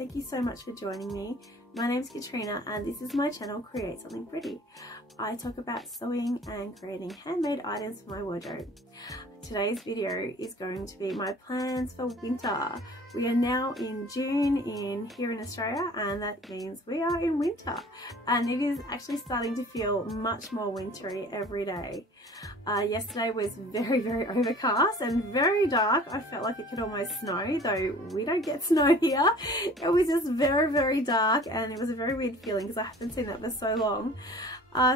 thank you so much for joining me. My name's Katrina and this is my channel Create Something Pretty. I talk about sewing and creating handmade items for my wardrobe. Today's video is going to be my plans for winter. We are now in June here in Australia, and that means we are in winter, and it is actually starting to feel much more wintry every day. Yesterday was very overcast and very dark. I felt like it could almost snow, though we don't get snow here. It was just very dark, and it was a very weird feeling because I haven't seen that for so long.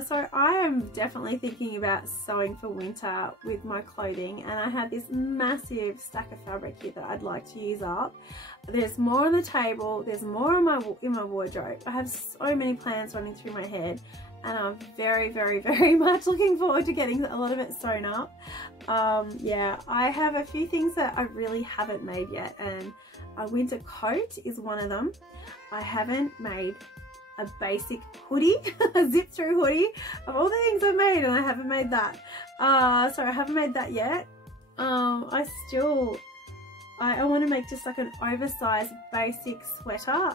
So I am definitely thinking about sewing for winter with my clothing, and I have this massive stack of fabric here that I'd like to use up. There's more on the table, there's more in my wardrobe. I have so many plans running through my head, and I'm very much looking forward to getting a lot of it sewn up. Yeah, I have a few things that I really haven't made yet, and a winter coat is one of them. I haven't made a basic hoodie, a zip through hoodie. Of all the things I've made, and I haven't made that. So I haven't made that yet. I want to make just like an oversized basic sweater.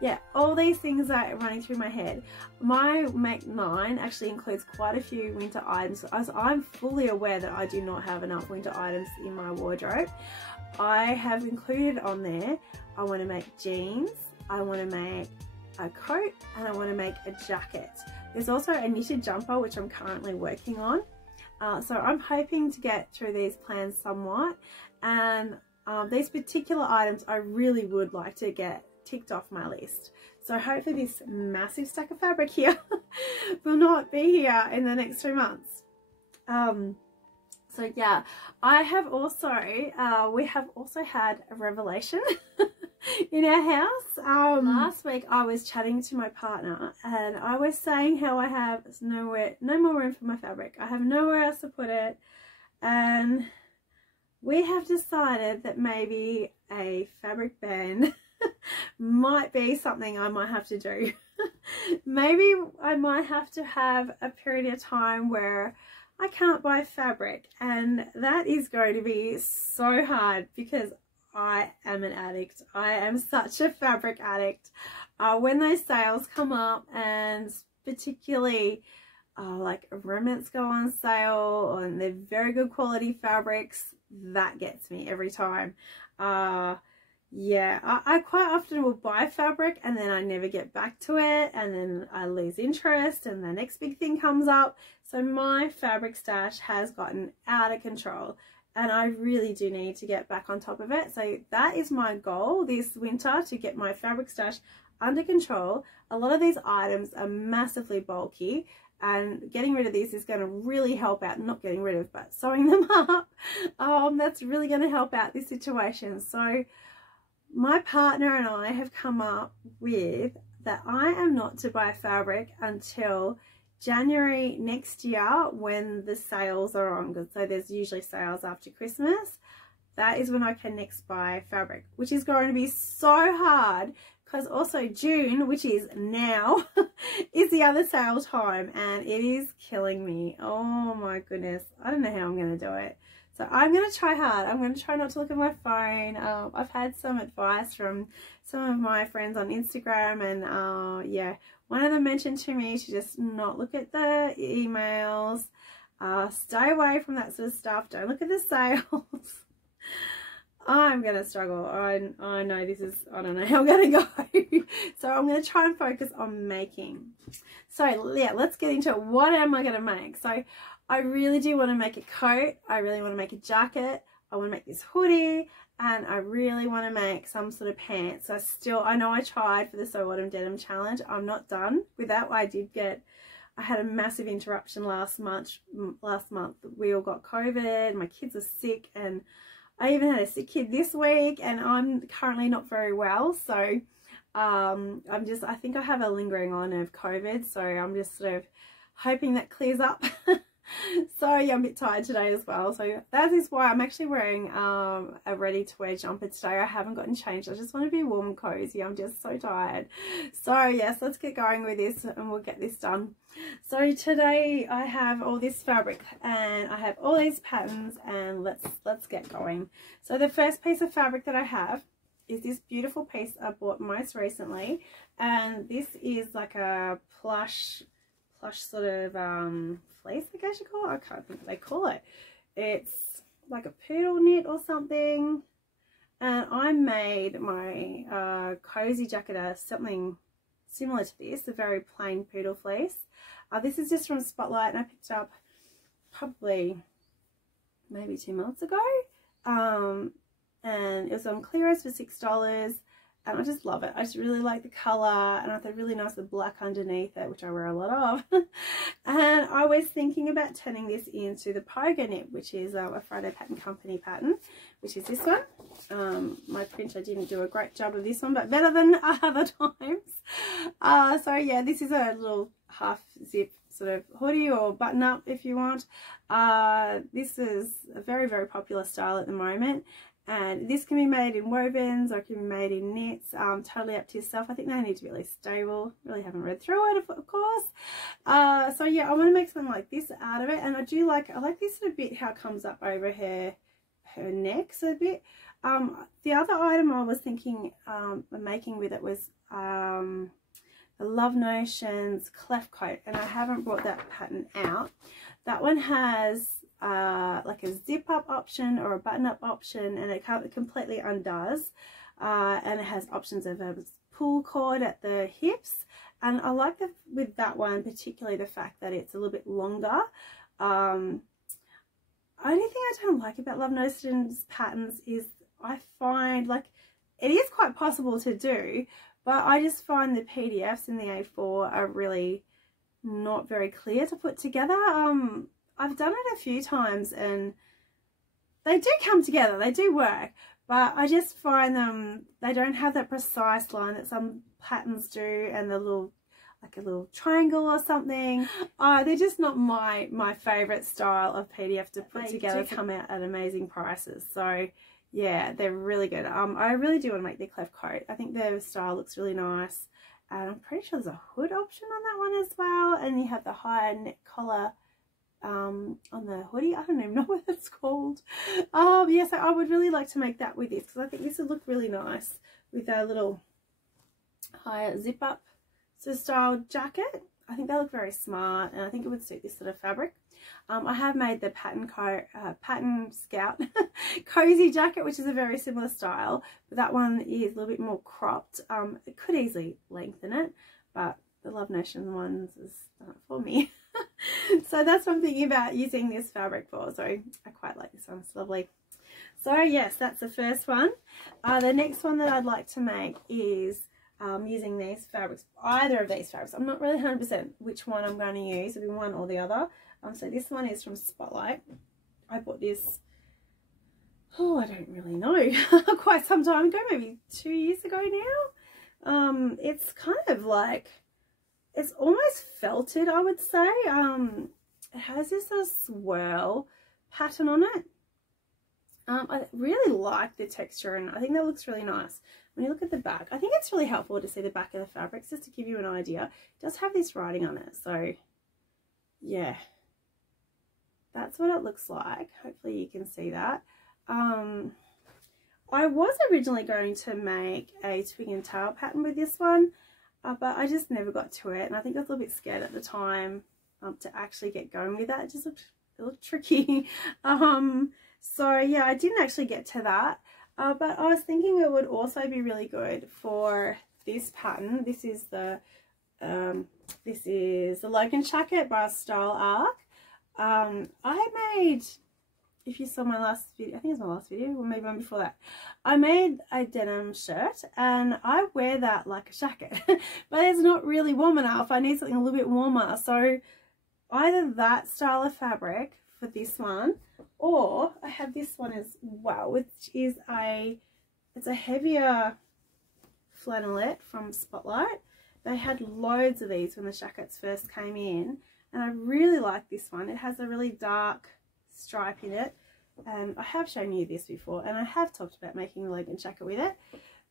Yeah, all these things are running through my head. My Make 9 actually includes quite a few winter items, as I'm fully aware that I do not have enough winter items in my wardrobe. I have included on there, I want to make jeans, I want to make a coat, and I want to make a jacket. There's also a knitted jumper which I'm currently working on. So I'm hoping to get through these plans somewhat, and these particular items I really would like to get ticked off my list. So hopefully this massive stack of fabric here will not be here in the next 2 months. So yeah, I have also, we have also had a revelation in our house. Last week I was chatting to my partner, and I was saying how I have no more room for my fabric. I have nowhere else to put it, and we have decided that maybe a fabric ban might be something I might have to do. Maybe I might have to have a period of time where I can't buy fabric, and that is going to be so hard because I am an addict. I am such a fabric addict. When those sales come up, and particularly like remnants go on sale and they're very good quality fabrics, that gets me every time. Yeah, I quite often will buy fabric and then I never get back to it, and then I lose interest and the next big thing comes up. So my fabric stash has gotten out of control, and I really do need to get back on top of it. So that is my goal this winter, to get my fabric stash under control. A lot of these items are massively bulky, and getting rid of these is going to really help out. Not getting rid of, but sewing them up. That's really going to help out this situation. So my partner and I have come up with that I am not to buy fabric until January next year, when the sales are on. So there's usually sales after Christmas. That is when I can next buy fabric, which is going to be so hard, because also June, which is now, is the other sale time, and it is killing me. Oh my goodness, I don't know how I'm going to do it. So I'm going to try hard. I'm going to try not to look at my phone. I've had some advice from some of my friends on Instagram, and yeah, one of them mentioned to me to just not look at the emails, stay away from that sort of stuff, don't look at the sales. I'm going to struggle. I know this is, I don't know how I'm going to go. So I'm going to try and focus on making. So yeah, let's get into it. What am I going to make? So I really do want to make a coat. I really want to make a jacket. I want to make this hoodie, and I really want to make some sort of pants. I know I tried for the Sew Autumn Denim Challenge. I'm not done with that. I had a massive interruption last month. We all got COVID. My kids were sick, and I even had a sick kid this week, and I'm currently not very well. So I think I have a lingering on of COVID. So I'm just sort of hoping that clears up. So yeah, I'm a bit tired today as well. So that is why I'm actually wearing a ready to wear jumper today. I haven't gotten changed. I just want to be warm and cozy. I'm just so tired. So yes, let's get going with this and we'll get this done. So today I have all this fabric and I have all these patterns, and let's get going. So the first piece of fabric that I have is this beautiful piece I bought most recently, and this is like a plush sort of fleece, I guess you call it. I can't think what they call it. It's like a poodle knit or something, and I made my cozy jacket as something similar to this, a very plain poodle fleece. This is just from Spotlight, and I picked it up probably maybe 2 months ago, and it was on clearance for $6, and I just love it. I just really like the colour, and I thought really nice with black underneath it, which I wear a lot of. And I was thinking about turning this into the Pogo knit, which is a Friday Pattern Company pattern, which is this one. My printer didn't do a great job of this one, but better than other times. So yeah, this is a little half zip sort of hoodie or button up if you want. This is a very, very popular style at the moment, and this can be made in wovens or it can be made in knits, totally up to yourself. I think they need to be at least stable. Really haven't read through it, of course. So yeah, I want to make something like this out of it, and I like this sort of bit how it comes up over her neck, so a bit. The other item I was thinking of making with it was the Love Notions cleft coat, and I haven't brought that pattern out. That one has like a zip up option or a button up option, and it completely undoes, and it has options of a pull cord at the hips, and I like with that one particularly the fact that it's a little bit longer. Only thing I don't like about Love Notions patterns is I find like it is quite possible to do, but I just find the PDFs in the A4 are really not very clear to put together. I've done it a few times and they do come together, they do work, but I just find they don't have that precise line that some patterns do, and the little, like a little triangle or something. They're just not my favourite style of PDF to put together. Come out at amazing prices. So yeah, they're really good. I really do want to make the cleft coat. I think their style looks really nice, and I'm pretty sure there's a hood option on that one as well, and you have the higher neck collar on the hoodie. I don't even know what it's called. Yeah, so I would really like to make that with this, because I think this would look really nice with a little higher zip up sort of style jacket. I think they look very smart, and I think it would suit this sort of fabric. I have made the Pattern Scout cozy jacket, which is a very similar style, but that one is a little bit more cropped. It could easily lengthen it, but the Love Notion ones is done it for me. So that's what I'm thinking about using this fabric for. So I quite like this one, it's lovely. So yes, that's the first one. The next one that I'd like to make is using these fabrics, either of these fabrics. I'm not really 100% which one I'm going to use, it'll be one or the other. So this one is from Spotlight. I bought this, oh, I don't really know, quite some time ago, maybe 2 years ago now. It's kind of like, it's almost felted, I would say. It has this sort of swirl pattern on it. I really like the texture, and I think that looks really nice. When you look at the back, I think it's really helpful to see the back of the fabrics just to give you an idea. It does have this writing on it, so yeah, that's what it looks like. Hopefully you can see that. I was originally going to make a twig and tail pattern with this one, but I just never got to it, and I think I was a little bit scared at the time to actually get going with that. It looked tricky. So yeah, I didn't actually get to that, but I was thinking it would also be really good for this pattern. This is the Logan jacket by Style Arc. I made, if you saw my last video, I think it's my last video, or maybe one before that, I made a denim shirt, and I wear that like a jacket, but it's not really warm enough. I need something a little bit warmer, so either that style of fabric for this one, or I have this one as well, which is it's a heavier flannelette from Spotlight. They had loads of these when the jackets first came in, and I really like this one. It has a really dark stripe in it, and I have shown you this before, and I have talked about making a Logan jacket with it.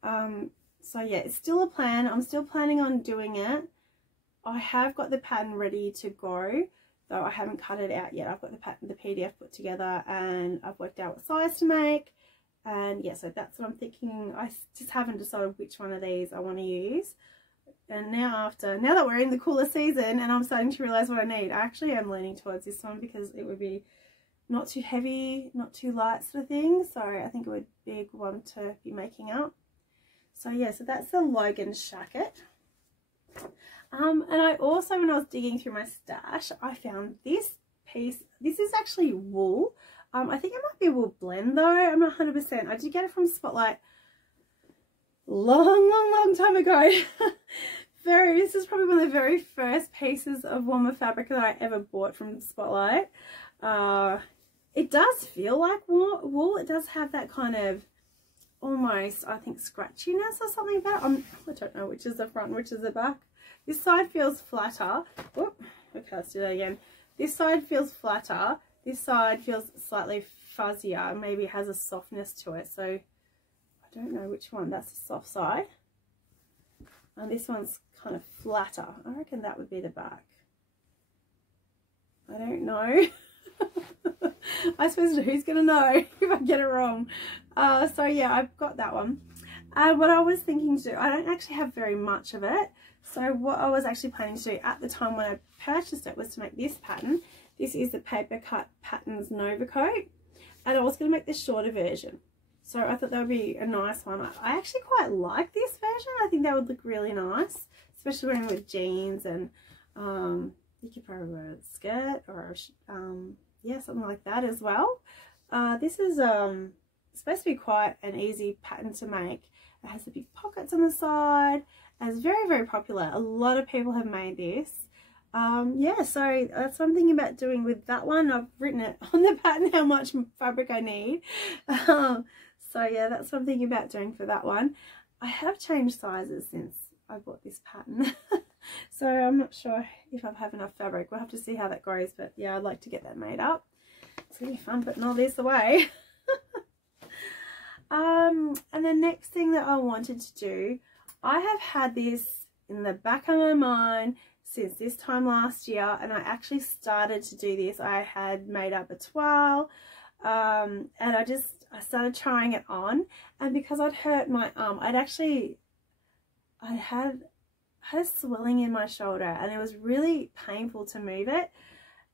So yeah, it's still a plan. I'm still planning on doing it. I have got the pattern ready to go, though I haven't cut it out yet. I've got the PDF put together, and I've worked out what size to make, And yeah, so that's what I'm thinking. I just haven't decided which one of these I want to use. And now that we're in the cooler season and I'm starting to realize what I need, I actually am leaning towards this one because it would be not too heavy, not too light sort of thing. So I think it would be a good one to be making up. So yeah, so that's the Logan jacket. And I also, when I was digging through my stash, I found this piece. This is actually wool. I think it might be a wool blend though. I'm not 100%. I did get it from Spotlight long time ago. This is probably one of the very first pieces of warmer fabric that I ever bought from Spotlight. It does feel like wool. It does have that kind of almost, I think, scratchiness or something about it. I don't know which is the front, which is the back. This side feels flatter. Oh, okay, let's do that again. This side feels flatter. This side feels slightly fuzzier. Maybe it has a softness to it. So I don't know which one. That's the soft side. And this one's kind of flatter. I reckon that would be the back. I don't know. I suppose who's going to know if I get it wrong. So yeah, I've got that one. And what I was thinking to do, I don't actually have very much of it. So what I was actually planning to do at the time when I purchased it was to make this pattern. This is the Paper Cut Patterns Nova Coat. And I was going to make the shorter version. So I thought that would be a nice one. I actually quite like this version. I think that would look really nice, especially wearing with jeans, and you could probably wear a skirt or yeah, something like that as well. This is supposed to be quite an easy pattern to make. It has the big pockets on the side, and it's very popular. A lot of people have made this. Yeah, so that's what I'm thinking about doing with that one. I've written it on the pattern how much fabric I need. So yeah, that's what I'm thinking about doing for that one. I have changed sizes since I bought this pattern. So I'm not sure if I have enough fabric. We'll have to see how that goes, but yeah, I'd like to get that made up. It's gonna be fun, but not this way. And the next thing that I wanted to do, I have had this in the back of my mind since this time last year, and I actually started to do this. I had made up a toile, and I started trying it on, and because I'd hurt my arm, I had a swelling in my shoulder, and it was really painful to move it,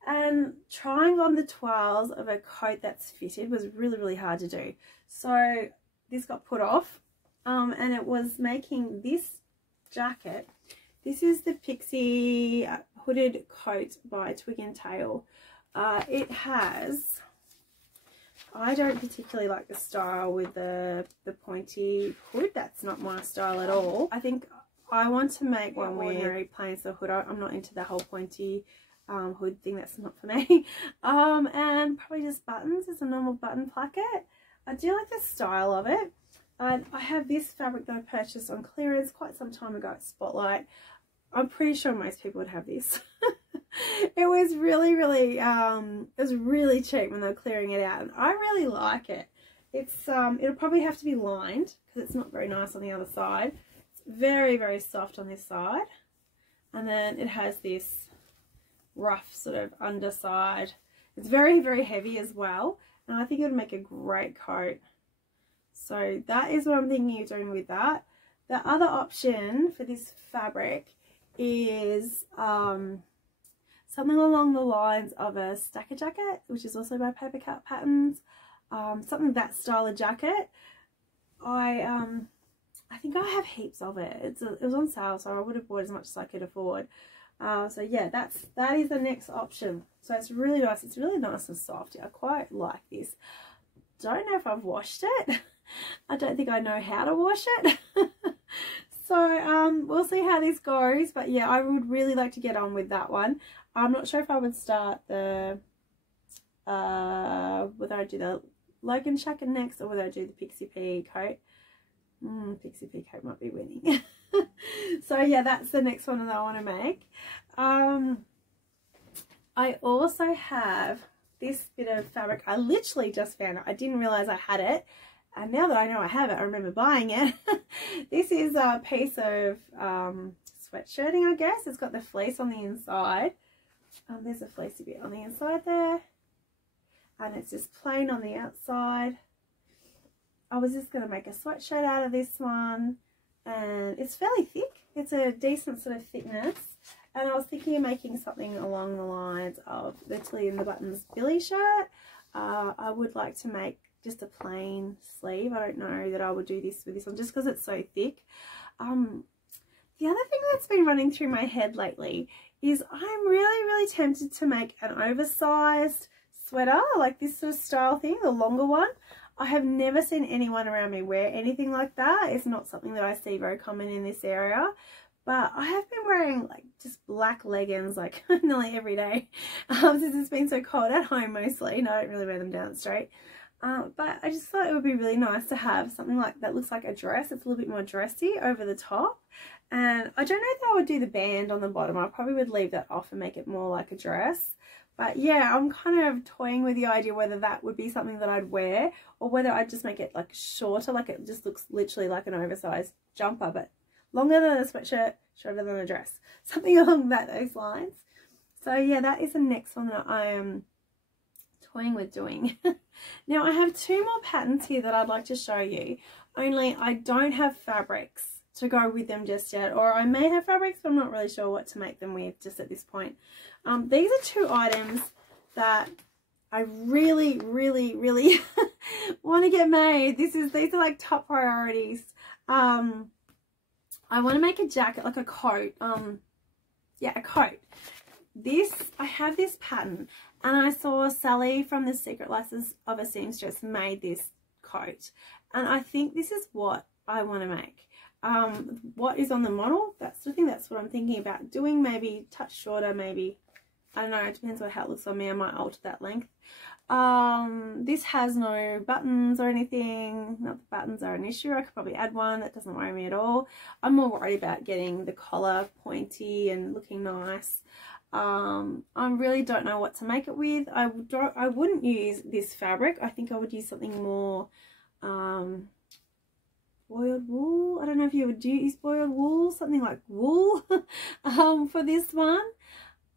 and trying on the toiles of a coat that's fitted was really hard to do. So this got put off, and it was making this jacket. This is the Pixie hooded coat by Twig and Tail. It has, I don't particularly like the style with the pointy hood. That's not my style at all. I think I want to make one ordinary plain style hood. I'm not into the whole pointy hood thing. That's not for me. And probably just buttons as a normal button placket. I do like the style of it. I have this fabric that I purchased on clearance quite some time ago at Spotlight. I'm pretty sure most people would have this. It was really cheap when they were clearing it out, and I really like it. It's it'll probably have to be lined because it's not very nice on the other side. It's very soft on this side, and then it has this rough sort of underside. It's very heavy as well, and I think it would make a great coat. So that is what I'm thinking of doing with that. The other option for this fabric is something along the lines of a stacker jacket, which is also by Paper Cut Patterns. Something that style of jacket. I think I have heaps of it. It was on sale, so I would have bought as much as I could afford. So yeah, that is the next option. So it's really nice. It's really nice and soft. I quite like this. Don't know if I've washed it. I don't think I know how to wash it. So we'll see how this goes, but yeah, I would really like to get on with that one. I'm not sure if I would start the whether I do the Logan jacket next or whether I do the Pixie Pea coat. Pixie Pea coat might be winning. So yeah, that's the next one that I want to make. I also have this bit of fabric. I literally just found it. I didn't realize I had it. And now that I know I have it, I remember buying it. This is a piece of sweatshirting, I guess. It's got the fleece on the inside. There's a fleecy bit on the inside there. And it's just plain on the outside. I was just going to make a sweatshirt out of this one, and it's fairly thick. It's a decent sort of thickness, and I was thinking of making something along the lines of the Tilly in the Buttons Billy shirt. I would like to make just a plain sleeve. I don't know that I would do this with this one just because it's so thick. The other thing that's been running through my head lately is I'm really tempted to make an oversized sweater, like this sort of style thing, the longer one. I have never seen anyone around me wear anything like that. It's not something that I see very common in this area. But I have been wearing like just black leggings like nearly every day since it's been so cold at home mostly. No, I don't really wear them down straight. But I just thought it would be really nice to have something like that looks like a dress. It's a little bit more dressy over the top. And I don't know if I would do the band on the bottom. I probably would leave that off and make it more like a dress. But yeah, I'm kind of toying with the idea whether that would be something that I'd wear or whether I'd just make it like shorter, like it just looks literally like an oversized jumper, but longer than a sweatshirt, shorter than a dress. Something along those lines. So yeah, that is the next one that I am toying with doing. Now I have 2 more patterns here that I'd like to show you, only I don't have fabrics to go with them just yet, or I may have fabrics but I'm not really sure what to make them with just at this point. These are 2 items that I really want to get made. These are like top priorities. I want to make a jacket, like a coat. Yeah, a coat. I have this pattern, and I saw Sally from the Secret Lasses of a Seamstress made this coat, and I think this is what I want to make. What is on the model, that's the thing, that's what I'm thinking about doing. Maybe touch shorter, maybe, I don't know, it depends on how it looks on me. I might alter that length. This has no buttons or anything. Not that buttons are an issue. I could probably add one. That doesn't worry me at all. I'm more worried about getting the collar pointy and looking nice. I really don't know what to make it with. I wouldn't use this fabric. I think I would use something more boiled wool. I don't know if you would use boiled wool, something like wool for this one.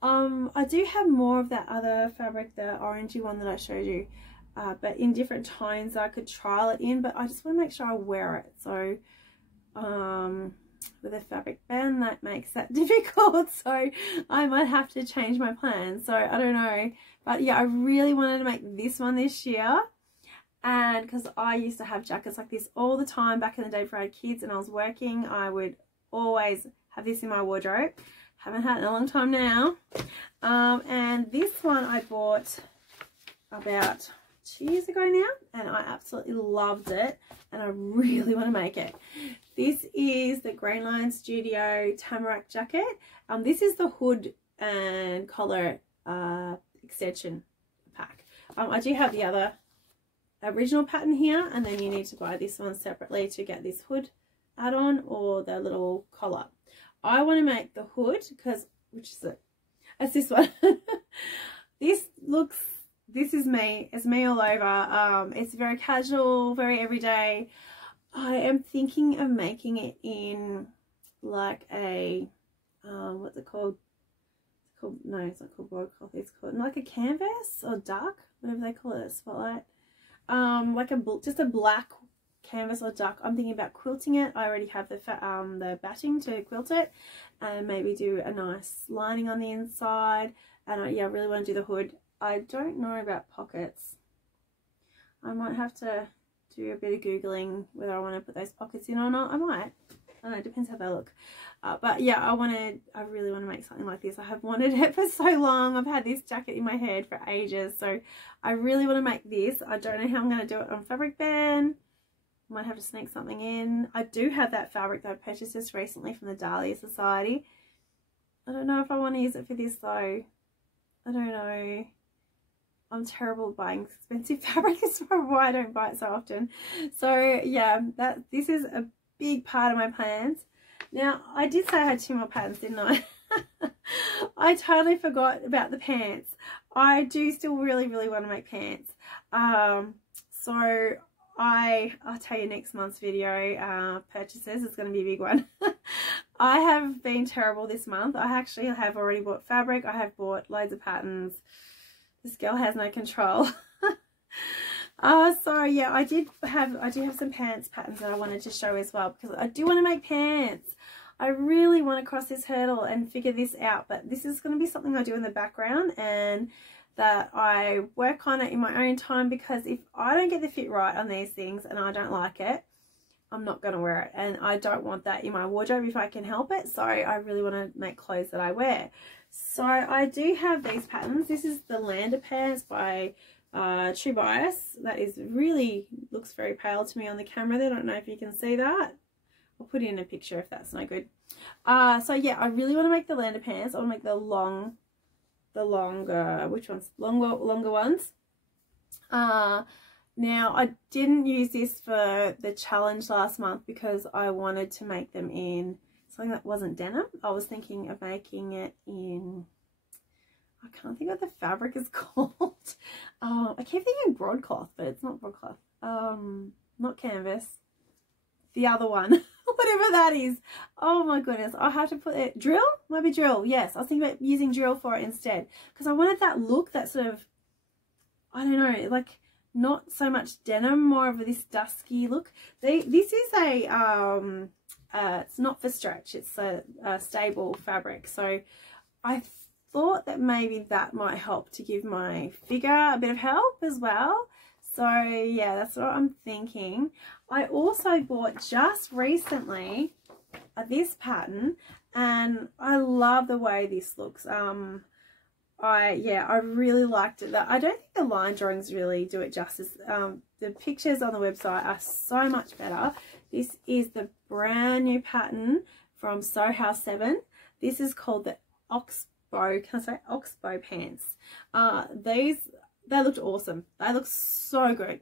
I do have more of that other fabric, the orangey one that I showed you, but in different tones I could trial it in, but I just want to make sure I wear it. So with a fabric band, that makes that difficult, so I might have to change my plans. So I don't know, but yeah, I really wanted to make this one this year. And because I used to have jackets like this all the time back in the day before I had kids and I was working, I would always have this in my wardrobe. Haven't had it in a long time now. And this one I bought about 2 years ago now, and I absolutely loved it, and I really want to make it. This is the Green Line Studio Tamarack jacket. This is the hood and collar extension pack. I do have the other original pattern here, and then you need to buy this one separately to get this hood add-on or the little collar. I want to make the hood because, which is it? It's this one. This is me. It's me all over. It's very casual, very everyday. I am thinking of making it in like a, what's it called? It's called, no, it's not called broadcloth. It's called like a canvas or duck, whatever they call it, a spotlight. Like just a black canvas or duck. I'm thinking about quilting it. I already have the batting to quilt it, and maybe do a nice lining on the inside. And yeah, I really want to do the hood. I don't know about pockets. I might have to do a bit of googling whether I want to put those pockets in or not. I might. I don't know, it depends how they look. But yeah, I really want to make something like this. I have wanted it for so long. I've had this jacket in my head for ages, so I really want to make this. I don't know how I'm going to do it on fabric band. Might have to sneak something in. I do have that fabric that I purchased just recently from the Dahlia Society. I don't know if I want to use it for this though. I don't know. I'm terrible at buying expensive fabric. That's why I don't buy it so often. So yeah, this is a big part of my plans. Now, I did say I had 2 more patterns, didn't I? I totally forgot about the pants. I do still really want to make pants. So I'll tell you next month's video purchases. It's going to be a big one. I have been terrible this month. I actually have already bought fabric. I have bought loads of patterns. This girl has no control. So yeah, I do have some pants patterns that I wanted to show as well, because I do want to make pants. I really want to cross this hurdle and figure this out, but this is going to be something I do in the background and that I work on it in my own time, because if I don't get the fit right on these things and I don't like it, I'm not going to wear it, and I don't want that in my wardrobe if I can help it. So I really want to make clothes that I wear. So I do have these patterns. This is the Lander pants by True Bias. That is really, looks very pale to me on the camera there. I don't know if you can see that. I'll put in a picture if that's no good. So yeah, I really want to make the Lander pants. I want to make the longer, which ones? Longer ones. Now I didn't use this for the challenge last month because I wanted to make them in something that wasn't denim. I was thinking of making it in, I can't think what the fabric is called. I keep thinking broadcloth, but it's not broadcloth. Not canvas. The other one, whatever that is. Oh my goodness, I'll have to put it, drill? Maybe drill, yes. I was thinking about using drill for it instead, because I wanted that look, that sort of, I don't know, like not so much denim, more of this dusky look. This is a, it's not for stretch, it's a stable fabric. So I thought that maybe that might help to give my figure a bit of help as well. So yeah, that's what I'm thinking. I also bought just recently this pattern, and I love the way this looks. I really liked it. I don't think the line drawings really do it justice. The pictures on the website are so much better. This is the brand new pattern from Sew House 7. This is called the Oxbow. Can I say Oxbow pants? They looked awesome. They look so good.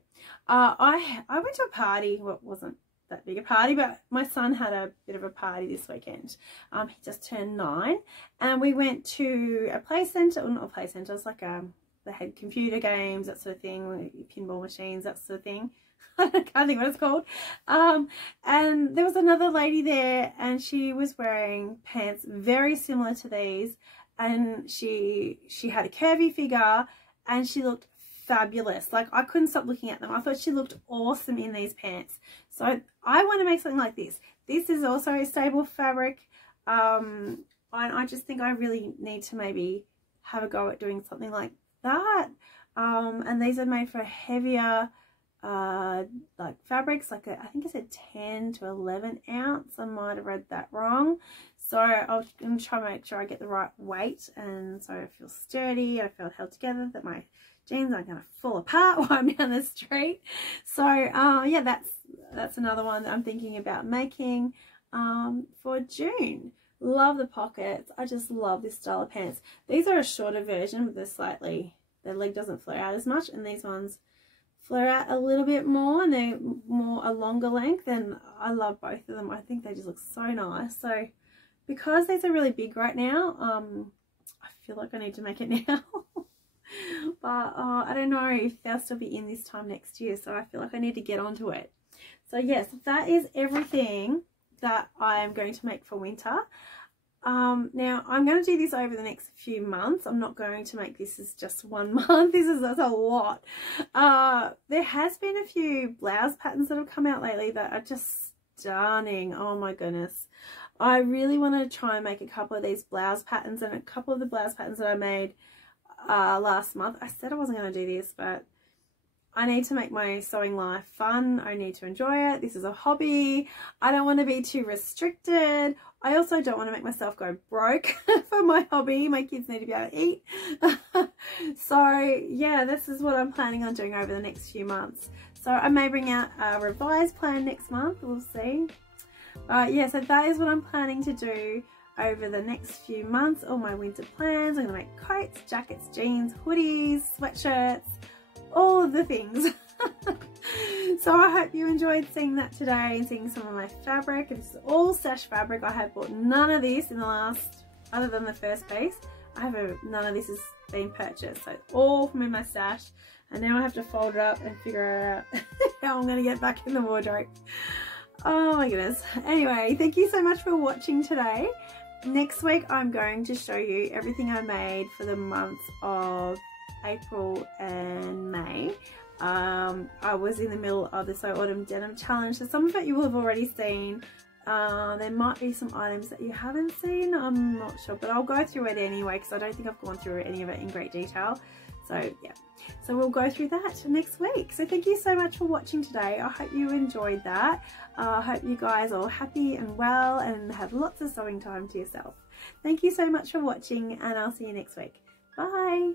I went to a party. Well, it wasn't that big a party, but my son had a bit of a party this weekend. He just turned 9, and we went to a play centre. Well, not a play centre. It's like they had computer games, that sort of thing, pinball machines, that sort of thing. I can't think what it's called. And there was another lady there, and she was wearing pants very similar to these, and she had a curvy figure, and she looked fabulous. Like, I couldn't stop looking at them. I thought she looked awesome in these pants. So I want to make something like this. This is also a stable fabric. I just think I really need to maybe have a go at doing something like that. And these are made for heavier like fabrics, like I think it's a 10 to 11 ounce. I might have read that wrong. So I'm going to try to make sure I get the right weight, and so I feel sturdy, I feel held together, that my jeans aren't going to fall apart while I'm down the street. So yeah, that's another one that I'm thinking about making for June. Love the pockets. I just love this style of pants. These are a shorter version, but their leg doesn't flare out as much, and these ones flare out a little bit more, and they're more a longer length, and I love both of them. I think they just look so nice. So because these are really big right now, I feel like I need to make it now. But I don't know if they'll still be in this time next year, so I feel like I need to get onto it. So yes, that is everything that I am going to make for winter. Now I'm going to do this over the next few months. I'm not going to make this as just 1 month. That's a lot. There has been a few blouse patterns that have come out lately that are just stunning. Oh my goodness. I really want to try and make a couple of these blouse patterns, and a couple of the blouse patterns that I made last month. I said I wasn't going to do this, but I need to make my sewing life fun. I need to enjoy it. This is a hobby. I don't want to be too restricted. I also don't want to make myself go broke for my hobby. My kids need to be able to eat. So yeah, this is what I'm planning on doing over the next few months. So I may bring out a revised plan next month. We'll see. Yeah, so that is what I'm planning to do over the next few months. All my winter plans. I'm going to make coats, jackets, jeans, hoodies, sweatshirts, all of the things. So I hope you enjoyed seeing that today and seeing some of my fabric. This is all stash fabric. I have bought none of this in the last, other than the first piece. None of this has been purchased. So it's all from in my stash. And now I have to fold it up and figure out how I'm going to get back in the wardrobe. Oh my goodness. Anyway, thank you so much for watching today. Next week I'm going to show you everything I made for the months of April and May. I was in the middle of the So Autumn Denim Challenge, so some of it you will have already seen. There might be some items that you haven't seen, I'm not sure, but I'll go through it anyway because I don't think I've gone through any of it in great detail. So yeah, so we'll go through that next week. So thank you so much for watching today. I hope you enjoyed that. I hope you guys are happy and well and have lots of sewing time to yourself. Thank you so much for watching, and I'll see you next week. Bye.